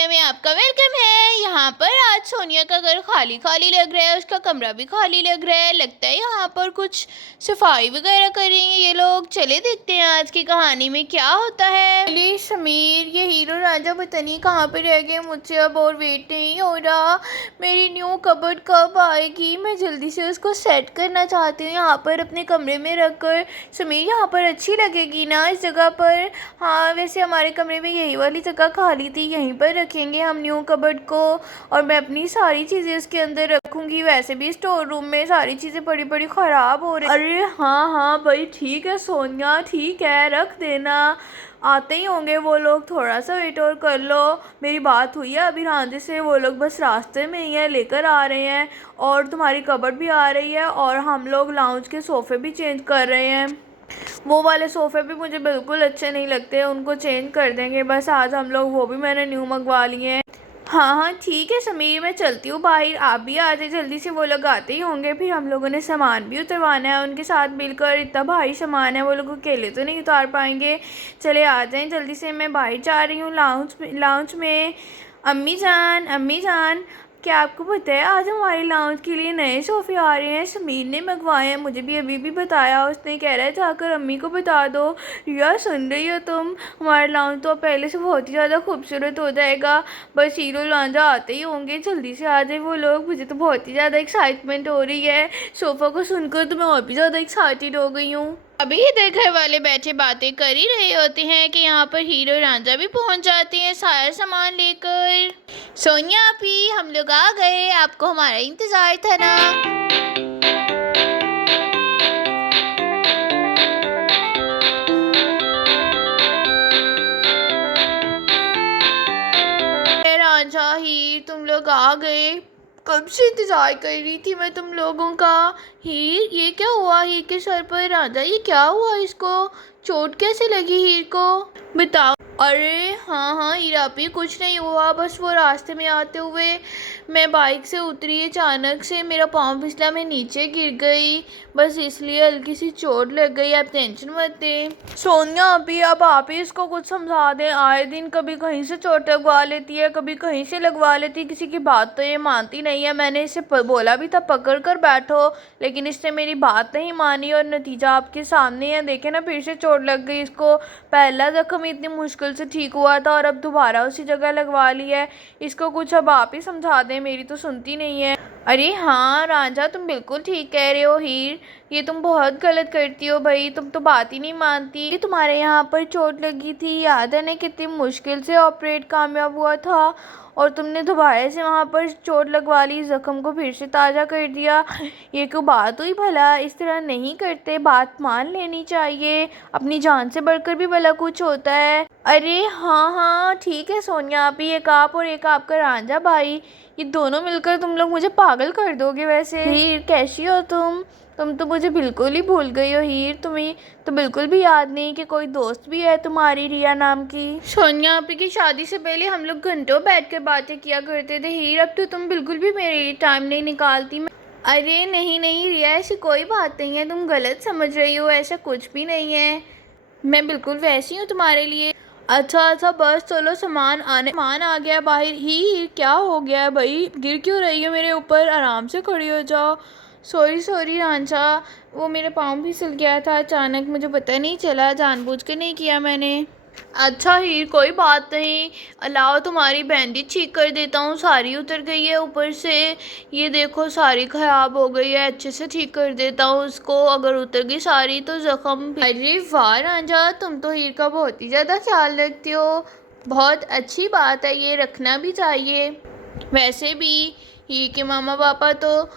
दुनिया में आपका वेलकम है। यहाँ पर आज सोनिया का घर खाली खाली लग रहा है, उसका कमरा भी खाली लग रहा है। लगता है यहाँ पर कुछ सफाई वगैरह करेंगे ये लोग। चले देखते हैं आज की कहानी में क्या होता है। अरे समीर, ये हीरो राजा पता नहीं कहाँ पे रह गए, मुझसे अब और वेट नहीं हो रहा। मेरी न्यू कबर्ड कब आएगी? मैं जल्दी से उसको सेट करना चाहती हूँ यहाँ पर अपने कमरे में रख कर। समीर, यहाँ पर अच्छी लगेगी ना इस जगह पर? हाँ, वैसे हमारे कमरे में यही वाली जगह खाली थी, यहीं पर रखेंगे हम न्यू कबर्ड को। और मैं अपनी सारी चीज़ें इसके अंदर रखूँगी। वैसे भी स्टोर रूम में सारी चीज़ें बड़ी बड़ी ख़राब हो रही। अरे हाँ हाँ भाई, ठीक है सोनिया, ठीक है, रख देना। आते ही होंगे वो लोग, थोड़ा सा वेट और कर लो। मेरी बात हुई है अभी रांझे से, वो लोग बस रास्ते में ही है, लेकर आ रहे हैं। और तुम्हारी कबर्ड भी आ रही है, और हम लोग लाउंज के सोफ़े भी चेंज कर रहे हैं। वो वाले सोफ़े भी मुझे बिल्कुल अच्छे नहीं लगते, उनको चेंज कर देंगे बस आज हम लोग। वो भी मैंने न्यू मंगवा लिए हैं। हाँ हाँ ठीक है समीर, मैं चलती हूँ बाहर, आप भी आ जाए जल्दी से। वो लोग आते ही होंगे, फिर हम लोगों ने सामान भी उतरवाना है उनके साथ मिलकर। इतना भारी सामान है, वो लोग अकेले तो नहीं उतार पाएंगे। चले आ जाएं जल्दी से, मैं बाहर जा रही हूँ लाउंज में। अम्मी जान, क्या आपको पता है आज हमारे लाउंज के लिए नए सोफ़े आ रहे हैं? समीर ने मंगवाए हैं, मुझे भी अभी भी बताया उसने। कह रहा है जाकर अम्मी को बता दो। रिया, सुन रही हो तुम? हमारा लाउंज तो पहले से बहुत ही ज़्यादा खूबसूरत हो जाएगा। बस हीरो लांजा आते ही होंगे, जल्दी से आ जाए वो लोग। मुझे तो बहुत ही ज़्यादा एक्साइटमेंट हो रही है, सोफ़ा को सुनकर तो मैं और भी ज़्यादा एक्साइटेड हो गई हूँ। अभी इधर घर वाले बैठे बातें कर ही रहे होते हैं कि यहाँ पर हीरो रांझा भी पहुँच जाते हैं सारा सामान लेकर। सोनिया आपी, हम लोग आ गए, आपको हमारा इंतजार था ना। रांझा, हीर, तुम लोग आ गए। कब से इंतजार कर रही थी मैं तुम लोगों का। हीर, ये क्या हुआ हीर के सर पर? रांझा, ये क्या हुआ? इसको चोट कैसे लगी हीर को? बताओ। अरे हाँ हाँ हीरापी, कुछ नहीं हुआ, बस वो रास्ते में आते हुए मैं बाइक से उतरी, अचानक से मेरा पाँव फिसला, मैं नीचे गिर गई, बस इसलिए हल्की सी चोट लग गई। आप टेंशन मत दें। सोनिया अभी, अब आप ही इसको कुछ समझा दें। आए दिन कभी कहीं से चोट लगवा लेती है, कभी कहीं से लगवा लेती है, किसी की बात तो ये मानती नहीं है। मैंने इसे बोला भी था पकड़ कर बैठो, लेकिन इसने मेरी बात नहीं मानी, और नतीजा आपके सामने है। देखे ना, फिर से चोट लग गई इसको। पहला जख्म इतनी मुश्किल से ठीक हुआ था, और अब दोबारा उसी जगह लगवा ली है। इसको कुछ अब आप ही समझा दें, मेरी तो सुनती नहीं है। अरे हाँ रांझा, तुम बिल्कुल ठीक कह रहे हो। हीर, ये तुम बहुत गलत करती हो भाई, तुम तो बात ही नहीं मानती। तुम्हारे यहाँ पर चोट लगी थी, याद है ना? कितनी मुश्किल से ऑपरेट कामयाब हुआ था, और तुमने दोबारा से वहाँ पर चोट लगवा ली, ज़ख्म को फिर से ताज़ा कर दिया। ये क्यों बात हुई भला? इस तरह नहीं करते, बात मान लेनी चाहिए। अपनी जान से बढ़कर भी भला कुछ होता है। अरे हाँ हाँ ठीक है सोनिया, आप ही, एक आप और एक आपका रांझा भाई, ये दोनों मिलकर तुम लोग मुझे पागल कर दोगे। वैसे हीर, कैसी हो तुम तो मुझे बिल्कुल ही भूल गई हो हीर। तुम्हें तो बिल्कुल भी याद नहीं कि कोई दोस्त भी है तुम्हारी रिया नाम की। सोनिया आपी की शादी से पहले हम लोग घंटों बैठकर बातें किया करते थे हीर, अब तो तुम बिल्कुल भी मेरे लिए टाइम नहीं निकालती। अरे नहीं नहीं रिया, ऐसी कोई बात नहीं है, तुम गलत समझ रही हो, ऐसा कुछ भी नहीं है। मैं बिल्कुल वैसी हूँ तुम्हारे लिए। अच्छा बस चलो, सामान आ गया बाहर। ही क्या हो गया है भाई? गिर क्यों रही हो मेरे ऊपर? आराम से खड़ी हो जाओ। सॉरी रांझा, वो मेरे पाँव फिसल गया था अचानक, मुझे पता नहीं चला, जानबूझ के नहीं किया मैंने। अच्छा हीर, कोई बात नहीं, अलाओ तुम्हारी बैंडेज ठीक कर देता हूँ। सारी उतर गई है ऊपर से, ये देखो सारी ख़राब हो गई है, अच्छे से ठीक कर देता हूँ उसको। अगर उतर गई सारी तो ज़ख्म। अरे वाह रांझा, तुम तो हीर का बहुत ही ज़्यादा ख्याल रखती हो, बहुत अच्छी बात है, ये रखना भी चाहिए। वैसे भी हीर के मामा पापा तो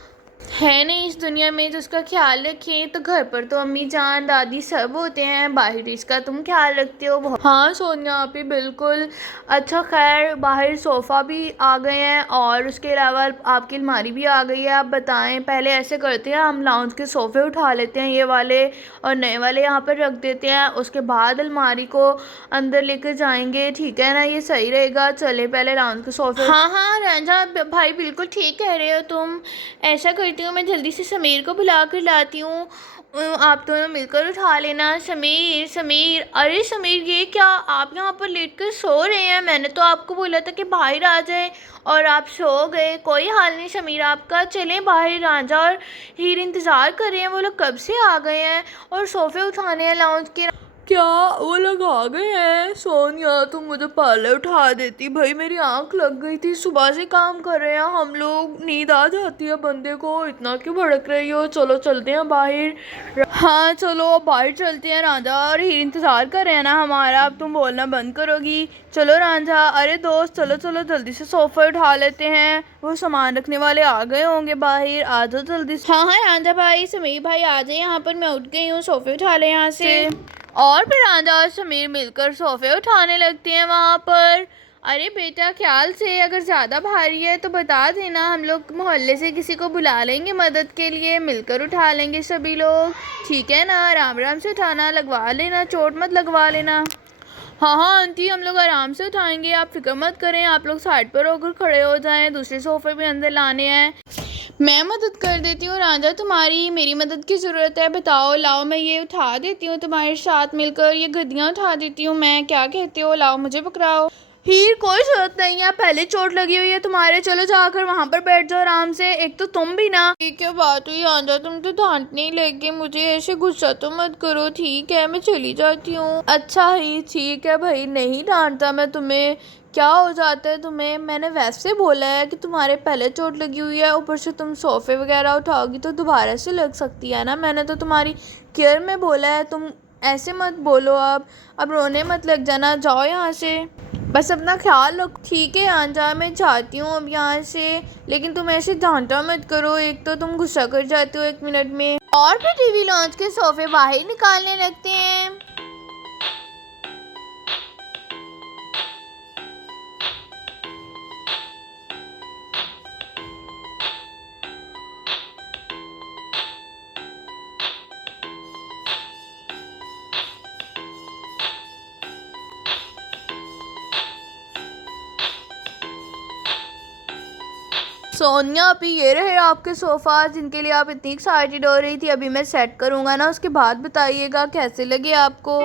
है नहीं इस दुनिया में तो उसका ख्याल रखें, तो घर पर तो अम्मी जान दादी सब होते हैं, बाहर इसका तुम ख्याल रखते हो बहुत। हाँ सोनिया आप ही, बिल्कुल। अच्छा खैर, बाहर सोफ़ा भी आ गए हैं, और उसके अलावा आपकी अलमारी भी आ गई है। आप बताएं, पहले ऐसे करते हैं, हम लाउंज के सोफ़े उठा लेते हैं ये वाले, और नए वाले यहाँ पर रख देते हैं, उसके बाद अलमारी को अंदर लेकर जाएंगे, ठीक है ना? ये सही रहेगा। चले पहले लाउंज के सोफ़े। हाँ हाँ रांझा भाई, बिल्कुल ठीक कह रहे हो तुम, ऐसा कर करती हूँ, मैं जल्दी से समीर को बुला कर लाती हूँ। आप दोनों मिलकर उठा लेना। समीर, समीर, अरे समीर ये क्या, आप यहाँ पर लेट कर सो रहे हैं? मैंने तो आपको बोला था कि बाहर आ जाए और आप सो गए। कोई हाल नहीं समीर आपका, चलें बाहर। रांझा और हीर इंतज़ार कर रहे हैं, वो लोग कब से आ गए हैं और सोफ़े उठाने हैं लाउंज के। क्या वो लोग आ गए हैं? सोनिया तुम मुझे पहले उठा देती भाई, मेरी आंख लग गई थी। सुबह से काम कर रहे हैं हम लोग, नींद आ जाती है बंदे को। इतना क्यों भड़क रही हो? चलो चलते हैं बाहर। हाँ चलो बाहर चलते हैं। रांझा और हीर इंतज़ार कर रहे हैं ना हमारा। अब तुम बोलना बंद करोगी? चलो रांझा, अरे दोस्त चलो चलो जल्दी से सोफ़ा उठा लेते हैं, वो सामान रखने वाले आ गए होंगे बाहर। आ जाओ जल्दी से। हाँ हाँ रांझा भाई, समीर भाई आ जाए यहाँ पर, मैं उठ गई हूँ, सोफ़े उठा ले यहाँ से। और फिर रांझा और समीर मिलकर सोफ़े उठाने लगते हैं वहाँ पर। अरे बेटा ख्याल से, अगर ज़्यादा भारी है तो बता देना, हम लोग मोहल्ले से किसी को बुला लेंगे मदद के लिए, मिलकर उठा लेंगे सभी लोग, ठीक है ना? आराम आराम से उठाना, लगवा लेना, चोट मत लगवा लेना। हाँ हाँ आंटी, हम लोग आराम से उठाएंगे, आप फिक्र मत करें। आप लोग साइड पर होकर खड़े हो जाएं, दूसरे सोफ़े भी अंदर लाने हैं। मैं मदद कर देती हूँ रांझा तुम्हारी, मेरी मदद की ज़रूरत है बताओ। लाओ मैं ये उठा देती हूँ तुम्हारे साथ मिलकर, ये गद्दियाँ उठा देती हूँ मैं, क्या कहते हो? लाओ मुझे पकड़ाओ। हीर कोई ज़रूरत नहीं है, पहले चोट लगी हुई है तुम्हारे, चलो जाकर वहाँ पर बैठ जाओ आराम से। एक तो तुम भी ना, ये क्या बात हुई रांझा, तुम तो डांटने लगे मुझे, ऐसे गुस्सा तो मत करो, ठीक है मैं चली जाती हूँ। अच्छा ही ठीक है भाई, नहीं डांटता मैं तुम्हें, क्या हो जाता है तुम्हें? मैंने वैसे बोला है कि तुम्हारे पहले चोट लगी हुई है, ऊपर से तुम सोफ़े वगैरह उठाओगी तो दोबारा से लग सकती है ना, मैंने तो तुम्हारी केयर में बोला है, तुम ऐसे मत बोलो। अब रोने मत लग जाना, जाओ यहाँ से, बस अपना ख्याल रखो, ठीक है? रांझा मैं जाती हूँ अब यहाँ से, लेकिन तुम ऐसे डांटा मत करो, एक तो तुम गुस्सा कर जाते हो 1 मिनट में। और फिर टीवी लॉन्च के सोफ़े बाहर निकालने लगते हैं। सोनिया अभी ये रहे आपके सोफ़ा जिनके लिए आप इतनी एक्साइटेड हो रही थी, अभी मैं सेट करूँगा ना, उसके बाद बताइएगा कैसे लगे आपको।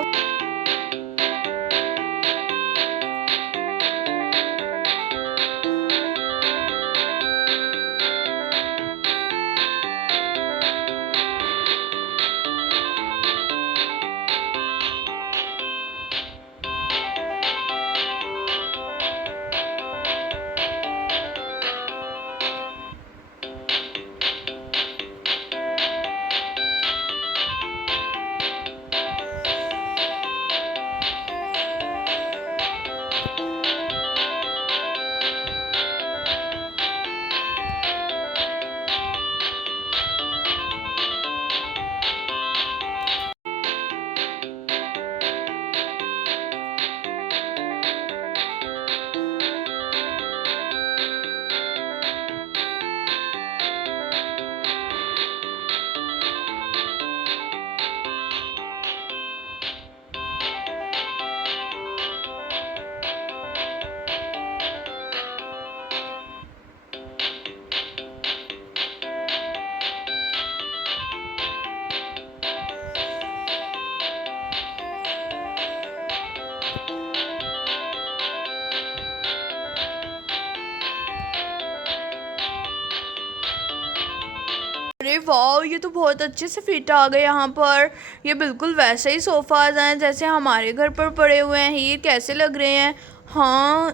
अरे वाह, ये तो बहुत अच्छे से फिट आ गए यहाँ पर, ये बिल्कुल वैसे ही सोफ़ाज़ हैं जैसे हमारे घर पर पड़े हुए हैं। हीर कैसे लग रहे हैं? हाँ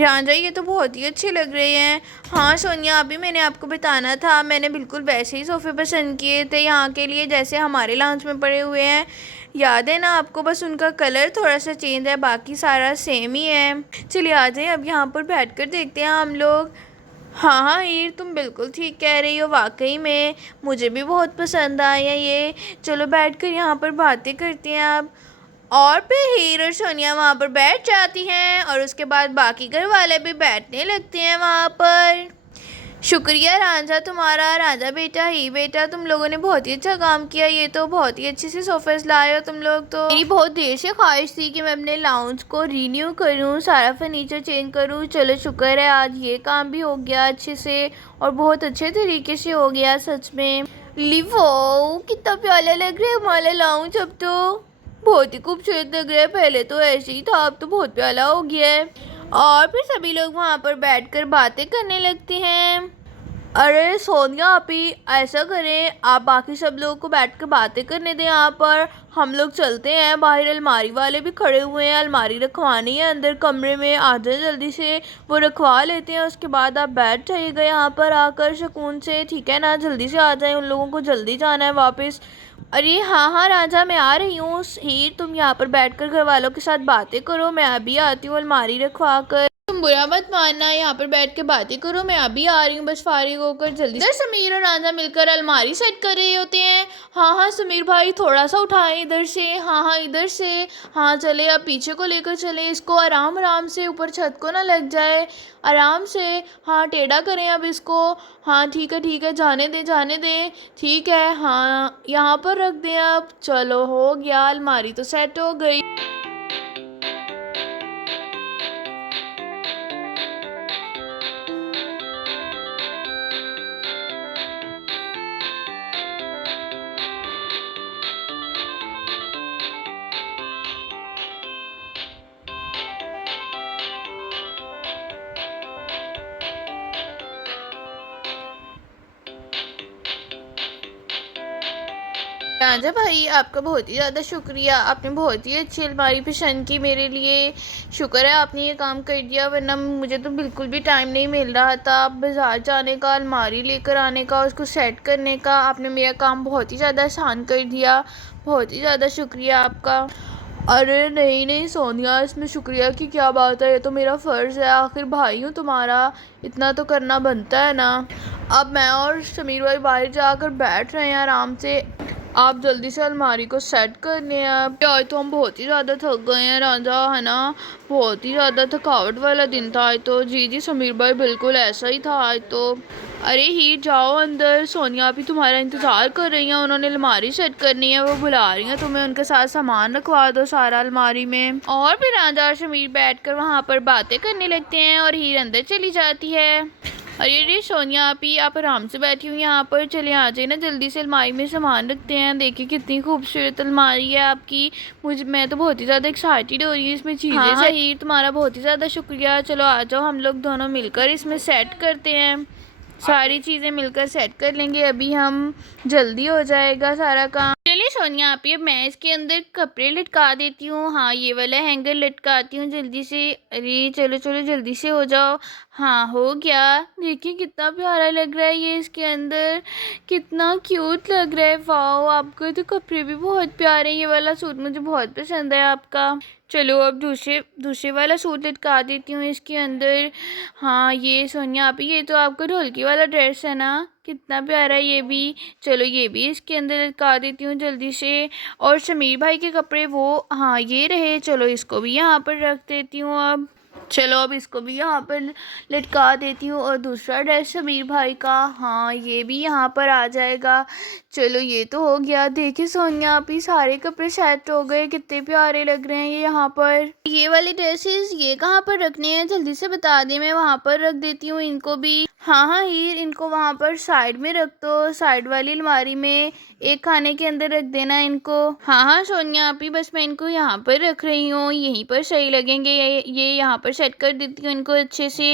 रांझा ये तो बहुत ही अच्छे लग रहे हैं। हाँ सोनिया, अभी मैंने आपको बताना था, मैंने बिल्कुल वैसे ही सोफ़े पसंद किए थे यहाँ के लिए जैसे हमारे लाउंज में पड़े हुए हैं, याद है ना आपको? बस उनका कलर थोड़ा सा चेंज है, बाकी सारा सेम ही है। चलिए आ जाए, अब यहाँ पर बैठ कर देखते हैं हम लोग। हाँ हाँ हीर, तुम बिल्कुल ठीक कह रही हो, वाकई में मुझे भी बहुत पसंद आया ये। चलो बैठकर यहाँ पर बातें करते हैं अब। और फिर हीर और सोनिया वहाँ पर बैठ जाती हैं और उसके बाद बाकी घर वाले भी बैठने लगते हैं वहाँ पर। शुक्रिया रांझा तुम्हारा। रांझा बेटा, ही बेटा, तुम लोगों ने बहुत ही अच्छा काम किया। ये तो बहुत ही अच्छे से सोफेस लाए हो तुम लोग। तो मेरी बहुत देर से ख्वाहिश थी कि मैं अपने लाउंज को रीन्यू करूं, सारा फर्नीचर चेंज करूं। चलो शुक्र है आज ये काम भी हो गया अच्छे से, और बहुत अच्छे तरीके से हो गया सच में। लिवो, कितना प्यारा लग रहा है हमारा लाउंज। अब तो बहुत ही खूबसूरत लग रहा है। पहले तो ऐसे ही था, अब तो बहुत प्यारा हो गया है। और फिर सभी लोग वहाँ पर बैठकर बातें करने लगते हैं। अरे सोनिया, आप ही ऐसा करें, आप बाकी सब लोगों को बैठ कर बातें करने दें यहाँ पर। हम लोग चलते हैं बाहर, अलमारी वाले भी खड़े हुए हैं, अलमारी रखवानी है अंदर कमरे में। आ जाए जल्दी से, वो रखवा लेते हैं। उसके बाद आप बैठ जाइएगा यहाँ पर आकर सुकून से, ठीक है ना। जल्दी से आ जाए, उन लोगों को जल्दी जाना है वापस। अरे हाँ हाँ राजा, मैं आ रही हूँ। हीर, तुम यहाँ पर बैठकर घर वालों के साथ बातें करो, मैं अभी आती हूँ अलमारी रखवा कर। तुम बुरा मत मानना, यहाँ पर बैठ के बातें करो, मैं अभी आ रही हूँ बस फारिग होकर। जल्दी। इधर समीर और राजा मिलकर अलमारी सेट कर रहे होते हैं। हाँ हाँ समीर भाई, थोड़ा सा उठाएं इधर से। हाँ हाँ इधर से। हाँ चले, अब पीछे को लेकर चले इसको, आराम आराम से, ऊपर छत को ना लग जाए, आराम से। हाँ टेढ़ा करें अब इसको। हाँ ठीक है, जाने दे जाने दे। ठीक है, हाँ यहाँ पर रख दें अब। चलो हो गया, अलमारी तो सेट हो गई। राजा भाई, आपका बहुत ही ज़्यादा शुक्रिया। आपने बहुत ही अच्छी अलमारी पसंद की मेरे लिए। शुक्र है आपने ये काम कर दिया, वरना मुझे तो बिल्कुल भी टाइम नहीं मिल रहा था बाज़ार जाने का, अलमारी लेकर आने का, उसको सेट करने का। आपने मेरा काम बहुत ही ज़्यादा आसान कर दिया। बहुत ही ज़्यादा शुक्रिया आपका। अरे नहीं नहीं सोनिया, इसमें शुक्रिया की क्या बात है, ये तो मेरा फ़र्ज़ है, आखिर भाई हूँ तुम्हारा, इतना तो करना बनता है ना। अब मैं और समीर भाई बाहर जाकर बैठ रहे हैं आराम से। आप जल्दी से अलमारी को सेट करने हैं। अब आज तो हम बहुत ही ज़्यादा थक गए हैं राजा, है ना। बहुत ही ज़्यादा थकावट वाला दिन था आज तो। जी जी समीर भाई, बिल्कुल ऐसा ही था आज तो। अरे ही जाओ अंदर, सोनिया भी तुम्हारा इंतज़ार कर रही हैं, उन्होंने अलमारी सेट करनी है, वो बुला रही हैं तुम्हें। उनके साथ सामान रखवा दो सारा अलमारी में। और फिर राजा और समीर बैठकर वहाँ पर बातें करने लगते हैं, और हीर अंदर चली जाती है। अरे सोनिया, आप आराम से बैठी हुई यहाँ पर, चले आ जाए ना जल्दी से, अलमारी में सामान रखते हैं। देखिए कितनी खूबसूरत अलमारी है आपकी। मैं तो बहुत ही ज़्यादा एक्साइटेड हो रही हूँ इसमें चीज़ें। हाँ हीर, तुम्हारा बहुत ही ज़्यादा शुक्रिया। चलो आ जाओ, हम लोग दोनों मिलकर इसमें सेट करते हैं। सारी चीज़ें मिलकर सेट कर लेंगे अभी हम, जल्दी हो जाएगा सारा काम। चलिए सोनिया, आप अब मैं इसके अंदर कपड़े लटका देती हूँ। हाँ ये वाला हैंगर लटकाती हूँ जल्दी से। अरे चलो चलो जल्दी से हो जाओ। हाँ हो गया। देखिए कितना प्यारा लग रहा है ये इसके अंदर, कितना क्यूट लग रहा है। वाओ, आपके तो कपड़े भी बहुत प्यारे हैं। ये वाला सूट मुझे बहुत पसंद है आपका। चलो अब दूसरे दूसरे वाला सूट लटका देती हूँ इसके अंदर। हाँ ये सोनिया, आप ये तो आपका ढोलकी वाला ड्रेस है ना, कितना प्यारा है ये भी। चलो ये भी इसके अंदर लटका देती हूँ जल्दी से। और समीर भाई के कपड़े वो, हाँ ये रहे, चलो इसको भी यहाँ पर रख देती हूँ अब। चलो अब इसको भी यहाँ पर लटका देती हूँ। और दूसरा ड्रेस समीर भाई का, हाँ ये भी यहाँ पर आ जाएगा। चलो ये तो हो गया। देखिए सोनिया, आप ही सारे कपड़े सेट हो गए, कितने प्यारे लग रहे हैं ये यहाँ पर। ये वाले ड्रेसेस ये कहाँ पर रखने हैं, जल्दी से बता दें, मैं वहाँ पर रख देती हूँ इनको भी। हाँ हाँ हीर, इनको वहाँ पर साइड में रख दो, साइड वाली अलमारी में, एक खाने के अंदर रख देना इनको। हाँ हाँ सोनिया, आप ही बस मैं इनको यहाँ पर रख रही हूँ, यहीं पर सही लगेंगे। ये यहाँ पर सेट कर देती हूँ इनको अच्छे से।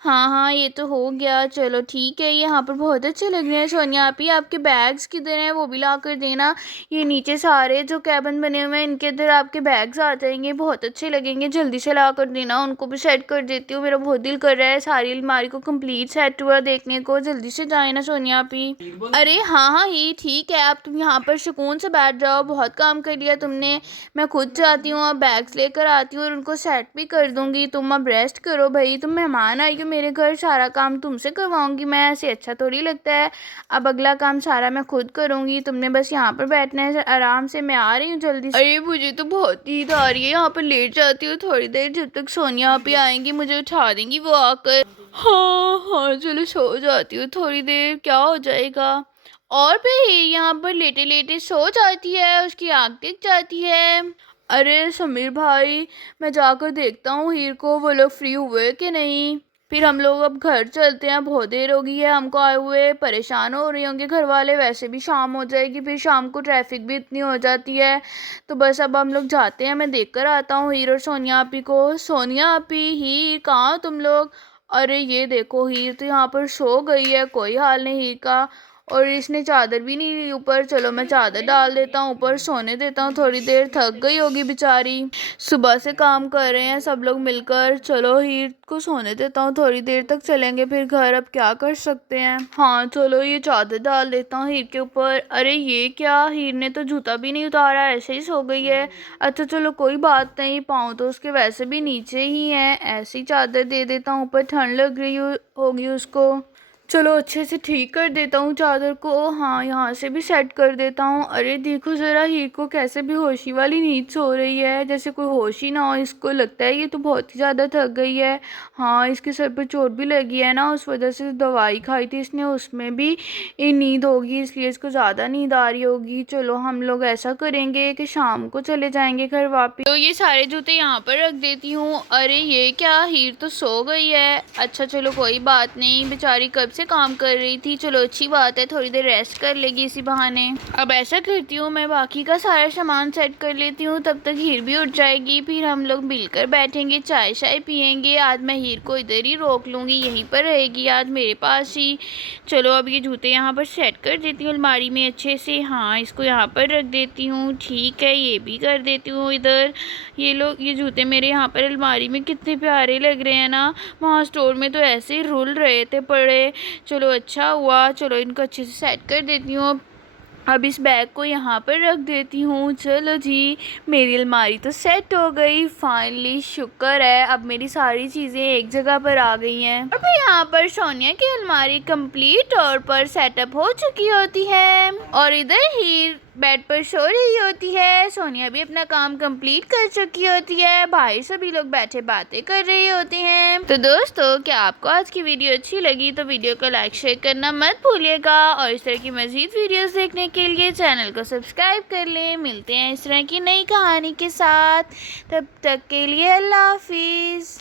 हाँ हाँ ये तो हो गया। चलो ठीक है, यहाँ पर बहुत अच्छे लग रहे हैं सोनिया। आप ही आपके बैग्स किधर हैं, वो भी ला कर देना। ये नीचे सारे जो कैबिन बने हुए हैं इनके अंदर आपके बैग्स आ जाएंगे, बहुत अच्छे लगेंगे। जल्दी से ला कर देना, उनको भी सेट कर देती हूँ। मेरा बहुत दिल कर रहा है सारी अलमारी को कंप्लीट सेट हुआ देखने को। जल्दी से जाए ना सोनिया आप ही। अरे हाँ हाँ ही ठीक है, अब तुम यहाँ पर सुकून से बैठ जाओ, बहुत काम कर लिया तुमने। मैं खुद जाती हूँ, अब बैग्स लेकर आती हूँ और उनको सेट भी कर दूँगी। तुम अब रेस्ट करो भाई, तुम मेहमान आई हो मेरे घर, सारा काम तुमसे करवाऊँगी मैं, ऐसे अच्छा थोड़ी लगता है। अब अगला काम सारा मैं खुद करूँगी, तुमने बस यहाँ पर बैठना है आराम से। मैं आ रही हूँ जल्दी से। अरे मुझे तो बहुत नींद आ रही है, यहाँ पर लेट जाती हूँ थोड़ी देर, जब तक सोनिया आप ही आएंगी मुझे उठा देंगी वो आकर। हाँ हाँ, चलो सो जाती हूँ थोड़ी देर, क्या हो जाएगा। और फिर यहाँ पर लेटे लेटे सो जाती है, उसकी आँख दिख जाती है। अरे समीर भाई, मैं जाकर देखता हूँ हीर को, वो लोग फ्री हुए कि नहीं। फिर हम लोग अब घर चलते हैं, बहुत देर हो गई है हमको आए हुए, परेशान हो रहे होंगे घर वाले, वैसे भी शाम हो जाएगी, फिर शाम को ट्रैफिक भी इतनी हो जाती है। तो बस अब हम लोग जाते हैं, मैं देख कर आता हूँ हीर और सोनिया आपी को। सोनिया आपी, हीर कहाँ हो तुम लोग। अरे ये देखो, हीर तो यहाँ पर सो गई है, कोई हाल नहीं हीर का। और इसने चादर भी नहीं ली ऊपर, चलो मैं चादर डाल देता हूँ ऊपर, सोने देता हूँ थोड़ी देर, थक गई होगी बेचारी, सुबह से काम कर रहे हैं सब लोग मिलकर। चलो हीर को सोने देता हूँ, थोड़ी देर तक चलेंगे फिर घर, अब क्या कर सकते हैं। हाँ चलो ये चादर डाल देता हूँ हीर के ऊपर। अरे ये क्या, हीर ने तो जूता भी नहीं उतारा, ऐसे ही सो गई है। अच्छा चलो कोई बात नहीं, पाँव तो उसके वैसे भी नीचे ही हैं, ऐसी चादर दे देता हूँ ऊपर, ठंड लग रही होगी उसको। चलो अच्छे से ठीक कर देता हूँ चादर को, हाँ यहाँ से भी सेट कर देता हूँ। अरे देखो ज़रा हीर को कैसे बेहोशी वाली नींद सो रही है, जैसे कोई होश ही ना हो, इसको लगता है ये तो बहुत ही ज़्यादा थक गई है। हाँ इसके सर पर चोट भी लगी है ना, उस वजह से दवाई खाई थी इसने, उसमें भी ये नींद होगी, इसलिए इसको ज़्यादा नींद आ रही होगी। चलो हम लोग ऐसा करेंगे कि शाम को चले जाएंगे घर वापस। तो ये सारे जूते यहाँ पर रख देती हूँ। अरे ये क्या, हीर तो सो गई है। अच्छा चलो कोई बात नहीं, बेचारी कब से काम कर रही थी, चलो अच्छी बात है, थोड़ी देर रेस्ट कर लेगी इसी बहाने। अब ऐसा करती हूँ, मैं बाकी का सारा सामान सेट कर लेती हूँ, तब तक हीर भी उठ जाएगी, फिर हम लोग मिलकर बैठेंगे, चाय शाय पियेंगे। आज मैं हीर को इधर ही रोक लूँगी, यहीं पर रहेगी आज मेरे पास ही। चलो अब ये जूते यहाँ पर सेट कर देती हूँ अलमारी में अच्छे से। हाँ इसको यहाँ पर रख देती हूँ, ठीक है ये भी कर देती हूँ इधर। ये जूते मेरे यहाँ पर अलमारी में कितने प्यारे लग रहे हैं ना, वहाँ स्टोर में तो ऐसे ही रुल रहे थे पड़े। चलो अच्छा हुआ, चलो इनको अच्छे से सेट कर देती हूँ। अब इस बैग को यहाँ पर रख देती हूँ। चलो जी, मेरी अलमारी तो सेट हो गई फाइनली, शुक्र है, अब मेरी सारी चीज़ें एक जगह पर आ गई हैं। और फिर यहाँ पर सोनिया की अलमारी कंप्लीट तौर पर सेटअप हो चुकी होती है, और इधर हीर बेड पर सो रही होती है। सोनिया भी अपना काम कंप्लीट कर चुकी होती है, भाई सभी लोग बैठे बातें कर रहे होते हैं। तो दोस्तों, क्या आपको आज की वीडियो अच्छी लगी तो वीडियो को लाइक शेयर करना मत भूलिएगा, और इस तरह की मज़ीद वीडियोस देखने के लिए चैनल को सब्सक्राइब कर लें। मिलते हैं इस तरह की नई कहानी के साथ, तब तक के लिए अल्लाह हाफिज़।